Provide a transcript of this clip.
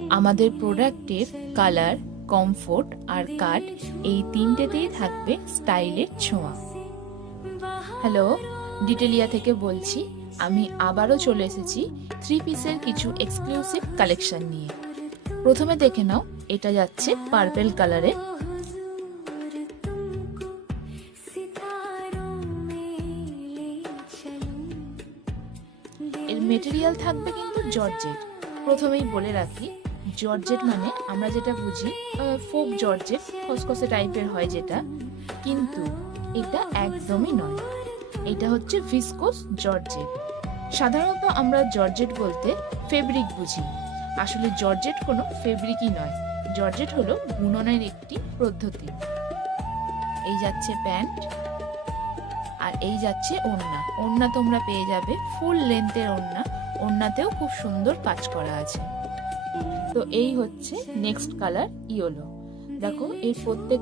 আমাদের প্রোডাক্টের colour, comfort আর কাট এই তিনটেতেই থাকবে স্টাইলের ছোঁয়া। হ্যালো, ডিটেলিয়া থেকে বলছি। আমি আবারও চলে এসেছি 3 পিসের কিছু এক্সক্লুসিভ কালেকশন নিয়ে। প্রথমে দেখে নাও, এটা যাচ্ছে পার্পেল কালারে। এর মেটেরিয়াল থাকবে কিন্তু জর্জেট। প্রথমেই বলে রাখি, জর্জেট মানে আমরা যেটা বুঝি ফোক জর্জেট, খসখসে টাইপের হয় যেটা, কিন্তু এটা একদমই নয়। এটা হচ্ছে ভিসকোস জর্জেট। সাধারণত আমরা জর্জেট বলতে ফেব্রিক বুঝি, আসলে জর্জেট কোনো ফেব্রিকই নয়। জর্জেট হলো বুননের একটি পদ্ধতি। এই যাচ্ছে প্যান্ট, আর এই যাচ্ছে ওড়না। ওড়না তোমরা পেয়ে যাবে ফুল লেন্থের ওড়না, ওড়নাতেও খুব সুন্দর কাজ করা আছে। তো এই হচ্ছে নেক্সট কালার, ইয়েলো। দেখো এর প্রত্যেক